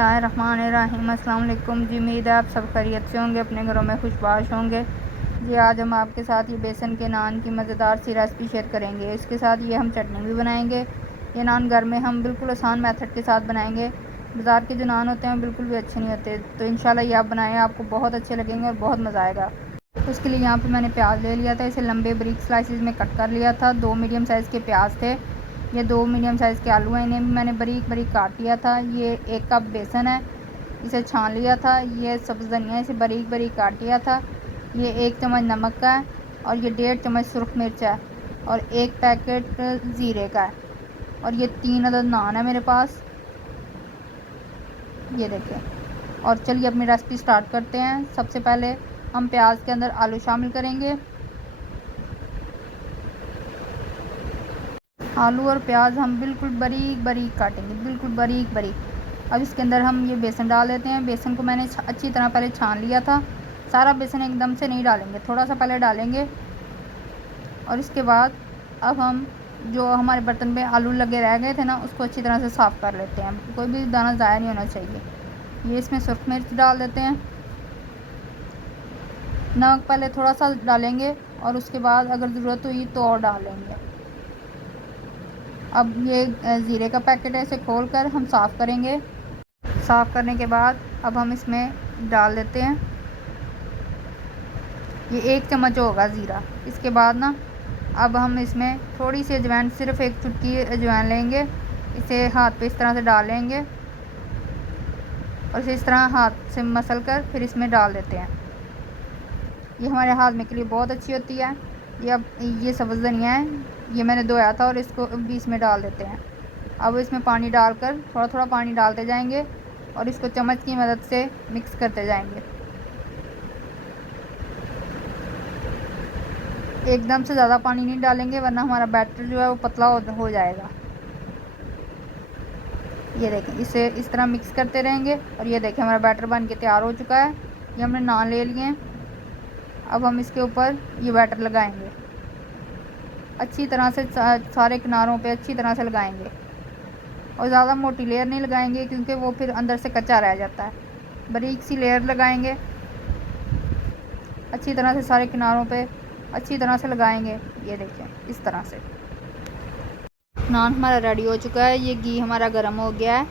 बिस्मिल्लाहिर्रहमानिर्रहीम। अस्सलाम वालेकुम जी। उम्मीद है आप सब खैरियत से होंगे, अपने घरों में खुशबाश होंगे जी। आज हम आपके साथ ये बेसन के नान की मज़ेदार सी रेसिपी शेयर करेंगे। इसके साथ ये हम चटनी भी बनाएंगे। ये नान घर में हम बिल्कुल आसान मेथड के साथ बनाएंगे। बाज़ार के जो नान होते हैं बिल्कुल भी अच्छे नहीं होते, तो इंशाल्लाह ये आप बनाएं, आपको बहुत अच्छे लगेंगे और बहुत मज़ा आएगा। तो उसके लिए यहाँ पे मैंने प्याज ले लिया था, इसे लंबे बारीक स्लाइसिस में कट कर लिया था। 2 मीडियम साइज़ के प्याज थे। ये 2 मीडियम साइज़ के आलू हैं, इन्हें भी मैंने बारीक बारीक काट लिया था। ये 1 कप बेसन है, इसे छान लिया था। ये सब्ज़ धनिया, इसे बारीक बारीक काट लिया था। ये 1 चम्मच नमक का है और ये 1.5 चम्मच सुरख मिर्च है और 1 पैकेट ज़ीरे का है और ये 3 अदद नान है मेरे पास, ये देखें। और चलिए अपनी रेसिपी स्टार्ट करते हैं। सबसे पहले हम प्याज के अंदर आलू शामिल करेंगे। आलू और प्याज हम बिल्कुल बारीक बारीक काटेंगे, बिल्कुल बारीक बारीक। अब इसके अंदर हम ये बेसन डाल देते हैं। बेसन को मैंने अच्छी तरह पहले छान लिया था। सारा बेसन एकदम से नहीं डालेंगे, थोड़ा सा पहले डालेंगे। और इसके बाद अब हम जो हमारे बर्तन में आलू लगे रह गए थे ना, उसको अच्छी तरह से साफ़ कर लेते हैं। कोई भी दाना ज़ाया नहीं होना चाहिए। ये इसमें सुरख मिर्च डाल देते हैं। नमक पहले थोड़ा सा डालेंगे और उसके बाद अगर ज़रूरत हुई तो और डाल लेंगे। अब ये ज़ीरे का पैकेट है, इसे खोलकर हम साफ़ करेंगे। साफ़ करने के बाद अब हम इसमें डाल देते हैं, ये 1 चम्मच होगा ज़ीरा। इसके बाद ना अब हम इसमें थोड़ी सी अजवाइन, सिर्फ 1 चुटकी अजवाइन लेंगे। इसे हाथ पे इस तरह से डाल लेंगे और इसे इस तरह हाथ से मसल कर फिर इसमें डाल देते हैं। ये हमारे हाजमे के लिए बहुत अच्छी होती है। ये अब ये सब्ज़ धनिया है, ये मैंने धोया था और इसको भी इसमें डाल देते हैं। अब इसमें पानी डालकर थोड़ा थोड़ा पानी डालते जाएंगे और इसको चम्मच की मदद से मिक्स करते जाएंगे। एकदम से ज़्यादा पानी नहीं डालेंगे वरना हमारा बैटर जो है वो पतला हो जाएगा। ये देखें, इसे इस तरह मिक्स करते रहेंगे और ये देखें हमारा बैटर बन के तैयार हो चुका है। ये हमने नान ले लिए हैं। अब हम इसके ऊपर ये बैटर लगाएंगे, अच्छी तरह से सारे किनारों पे अच्छी तरह से लगाएंगे और ज़्यादा मोटी लेयर नहीं लगाएंगे क्योंकि वो फिर अंदर से कच्चा रह जाता है। बारीक सी लेयर लगाएंगे, अच्छी तरह से सारे किनारों पे अच्छी तरह से लगाएंगे। ये देखें इस तरह से। नान हमारा रेडी हो चुका है। ये घी हमारा गर्म हो गया है।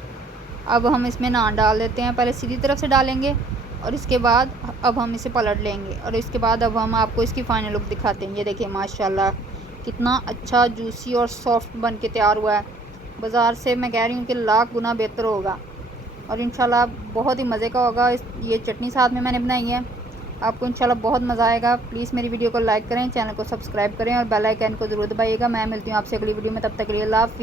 अब हम इसमें नान डाल देते हैं। पहले सीधी तरफ से डालेंगे और इसके बाद अब हम इसे पलट लेंगे और इसके बाद अब हम आपको इसकी फ़ाइनल लुक दिखाते हैं। ये देखिए माशाल्लाह कितना अच्छा जूसी और सॉफ्ट बन के तैयार हुआ है। बाज़ार से मैं कह रही हूँ कि लाख गुना बेहतर होगा और इंशाल्लाह बहुत ही मज़े का होगा। ये चटनी साथ में मैंने बनाई है, आपको इंशाल्लाह बहुत मज़ा आएगा। प्लीज़ मेरी वीडियो को लाइक करें, चैनल को सब्सक्राइब करें और बेल आइकन को ज़रूर दबाइएगा। मैं मिलती हूँ आपसे अगली वीडियो में, तब तक के लिए अल्लाह हाफ़िज़।